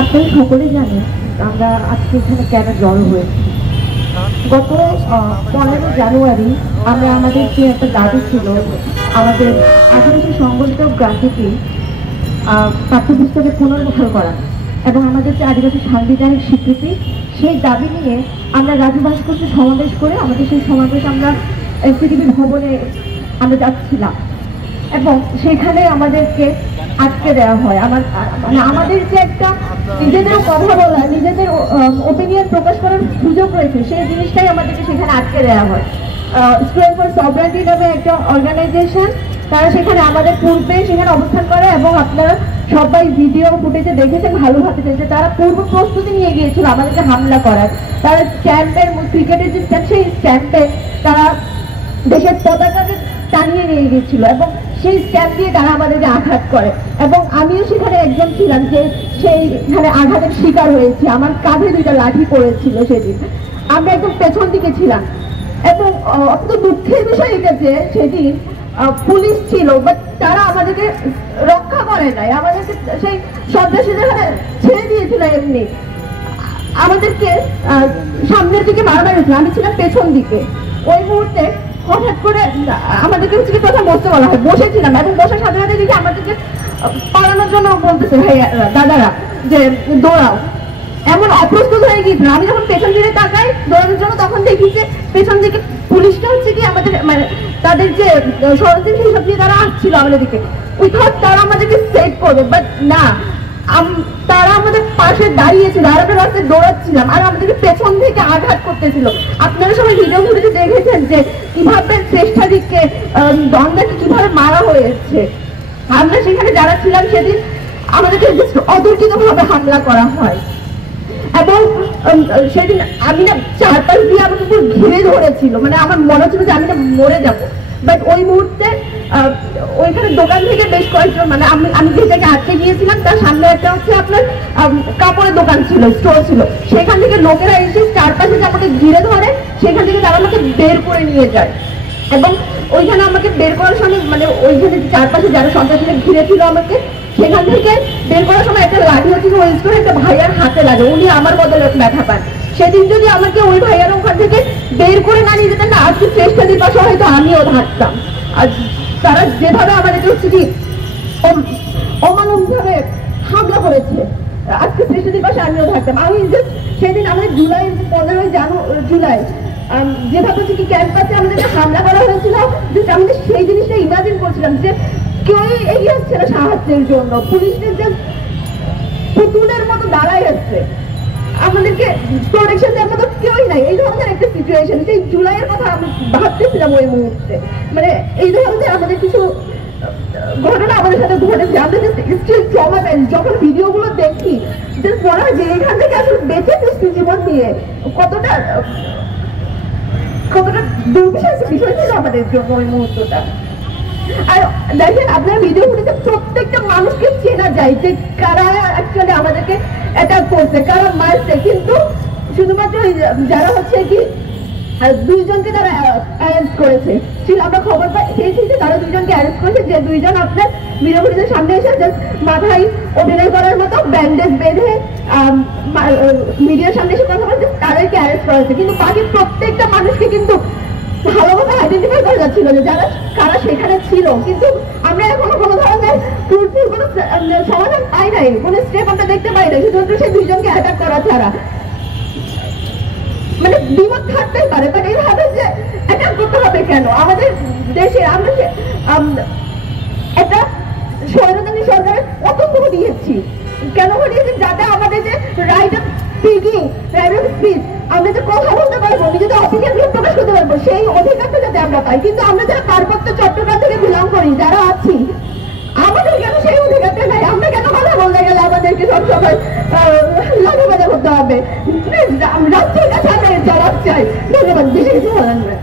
আপনারা সকলেই জানেন আমরা আজকে এখানে কেন জড়ো হয়েছি। গত 15 জানুয়ারি আমরা আমাদের যে একটা দাবি ছিল, আমাদের আদিবাসী সংগঠিত গ্রাফিতি পাঠ্যপুস্তকে পুনর্মুখর করা এবং আমাদের যে আদিবাসী সাংবিধানিক স্বীকৃতি, সেই দাবি নিয়ে আমরা রাজু ভাস্কর্যে সমাবেশ করে আমাদের সেই সমাবেশ আমরা এসিটিভি ভবনে আমরা যাচ্ছিলাম এবং সেখানে আমাদেরকে আটকে দেওয়া হয়। মানে আমাদের যে একটা নিজেদের কথা বলা, নিজেদের ওপিনিয়ন প্রকাশ করার সুযোগ রয়েছে, সেই জিনিসটাই আমাদেরকে সেখানে আটকে দেওয়া হয়। স্টুডেন্ট ফর সভরেন্টি নামে একটা অর্গানাইজেশন, তারা সেখানে আমাদের পূর্বে সেখানে অবস্থান করে এবং আপনারা সবাই ভিডিও ফুটেজে দেখেছেন ভালোভাবে যে তারা পূর্ব প্রস্তুতি নিয়ে গিয়েছিল আমাদেরকে হামলা করার। তারা স্ট্যাম্পের, ক্রিকেটের যে স্ট্যাম্প, সেই স্ট্যাম্পে তারা দেশের পতাকাকে টানিয়ে নিয়ে গিয়েছিল এবং সেই স্ট্যাম্প দিয়ে তারা আমাদেরকে আঘাত করে এবং আমিও সেখানে একজন ছিলাম যে সেইখানে আঘাতের শিকার হয়েছে। আমার কাঁধে 2টা লাঠি পড়েছিল সেদিন। আমরা একদম পেছন দিকে ছিলাম এবং অত দুঃখের বিষয় এটা যে সেদিন পুলিশ ছিল, বাট তারা আমাদেরকে রক্ষা করে নাই, আমাদেরকে সেই সন্ত্রাসীদের ছেড়ে দিয়েছিল। এমনি আমাদেরকে সামনের দিকে মারা হয়েছিল, আমি ছিলাম পেছন দিকে। ওই মুহূর্তে হঠাৎ করে আমাদেরকে কিছু কথা বসতে বলা হয়, বসেছিলাম এবং বসার সাথে সাথে দেখি আমাদেরকে পালানোর জন্য বলতেছে ভাইয়া দাদারা যে দৌড়াও। এমন অপ্রস্তুত হয়ে গিয়েছিল, আমি যখন পেছন দিকে তাকাই দৌড়ানোর জন্য, তখন দেখি যে পেছন দিকে পুলিশটা হচ্ছে কি আমাদের মানে তাদের যে ষড়যন্ত্র হিসাব দিয়ে তারা আসছিল আমাদের দিকে। উই থট তারা আমাদেরকে সেভ করবে, বাট না, তারা আমাদের পাশে দাঁড়িয়েছিল আর আমরা রাস্তায় দৌড়াচ্ছিলাম আর আমাদেরকে পেছন থেকে আঘাত করতেছিল। আপনারা সবাই ভিডিও ফুটেজে দেখেছেন যে কিভাবে শ্রেষ্ঠাদিককে দণ্ডাকে কিভাবে মারা হয়েছে। আমরা সেখানে যারা ছিলাম সেদিন আমাদেরকে অতর্কিত ভাবে হামলা করা হয় এবং সেদিন আমি না চারপাশ দিয়ে আমাকে পুরো ঘিরে ধরেছিল, মানে আমার মনে হচ্ছিল যে আমি না মরে যাবো। বাট ওই মুহূর্তে ওইখানে দোকান থেকে বেশ কয়েকজন, মানে আমি যে জায়গায় আটকে গিয়েছিলাম তার সামনে একটা হচ্ছে আপনার কাপড়ের দোকান ছিল, স্টোর ছিল, সেখান থেকে লোকেরা এসে চারপাশে যে আমাকে ঘিরে ধরে, সেখান থেকে তারা আমাকে বের করে নিয়ে যায় এবং ওইখানে আমাকে বের করার সময়, মানে ওইখানে চারপাশে যারা সন্ত্রাসীরা ঘিরে ছিল আমাকে, সেখান থেকে বের করার সময় একটা লাঠি হচ্ছে ওয়েস্ট করে একটা ভাইয়ার হাতে লাগে, উনি আমার বদলে ব্যথা পান। সেদিন যদি আমাকে ওই ভাইয়ার ওখান থেকে বের করে না নিয়ে যেতেন না, আজকে শ্রেষ্ঠাদের পাশে হয়তো আমিও থাকতাম। আর তারা যেভাবে আমাদেরকে হচ্ছে কি অমানবিকভাবে হামলা করেছে, আজকে শ্রেষ্ঠাদের পাশে আমিও থাকতাম। আমি জাস্ট সেদিন আমাদের 15 জুলাই যেভাবে হচ্ছে কি ক্যাম্পাসে আমাদেরকে হামলা করা হয়েছিল, জাস্ট আমাদের সেই জিনিসটা ইমাজিন করছিলাম যে কেউ এগিয়ে আসছে না সাহায্যের জন্য, পুলিশদের জাস্ট পুতুলের মতো দাঁড়াই আসছে, আমাদেরকে প্রোটেকশন দেওয়ার মতো কেউই নাই। এই ধরনের একটা সিচুয়েশন, সেই জুলাইয়ের কথা আমি ভাবতেছিলাম ওই মুহূর্তে, মানে এই ধরনের আমাদের কিছু ঘটনা আমাদের সাথে ঘটেছে। আমরা স্টিল ট্রমাটাইজড, যখন ভিডিওগুলো দেখি জাস্ট মনে হয় যে এখান থেকে আসলে বেঁচে ফিরছি জীবন নিয়ে, কতটা দুর্বিষহ বিষয় ছিল আমাদের জন্য ওই মুহূর্তটা। আর দেখেন আপনার ভিডিও ফুটেজে প্রত্যেকটা মানুষকে চেনা যায় যে কারা অ্যাকচুয়ালি আমাদেরকে অ্যাটাক করছে, কারা মারছে, কিন্তু শুধুমাত্র যারা হচ্ছে কি 2 জনকে তারা অ্যারেস্ট করেছে। আমরা খবর পেয়েছি যে তারা 2 জনকে অ্যারেস্ট করেছে, যে 2 জন আপনার ভিডিও ফুটেজের সামনে এসে জাস্ট মাথায় অভিনয় করার মতো ব্যান্ডেজ বেঁধে মিডিয়ার সামনে এসে কথা বলছে, তাদেরকে অ্যারেস্ট করা হয়েছে। কিন্তু বাকি প্রত্যেকটা মানুষকে কিন্তু ভালোভাবে আইডেন্টিফাই করা যাচ্ছিল যে যারা কারা সেখানে ছিল, কিন্তু আমরা এখনো কোনো ধরনের ফ্রুটফুল কোনো সমাধান পাই নাই, কোনো স্টেপ আমরা দেখতে পাই নাই, শুধুমাত্র সেই 2 জনকে অ্যাটাক করা ছাড়া। মানে বিপদ থাকতেই পারে, বাট এইভাবে যে অ্যাটাক করতে হবে কেন আমাদের দেশে? আমরা একটা স্বৈরতন্ত্রী সরকারের পতন ঘটিয়েছি, কেন ঘটিয়েছি? যাতে আমাদের যে right of speaking, right of speech, আমরা যে কথা বলতে পারবো, নিজেদের অপিনিয়ন প্রকাশ করতে পারবো, সেই অধিকারটা যাতে আমরা পাই। কিন্তু আমরা যারা পার্বত্য চট্টগ্রাম থেকে বিলং করি, যারা আছি, আমাদের কেন সেই অধিকারটা নাই? আমরা কেন কথা বলতে গেলে আমাদেরকে সবসময় লাঠি বাজা করতে হবে? রাজ্যের কাছে আমরা জবাব চাই। ধন্যবাদ, বেশি কিছু বলার নয়।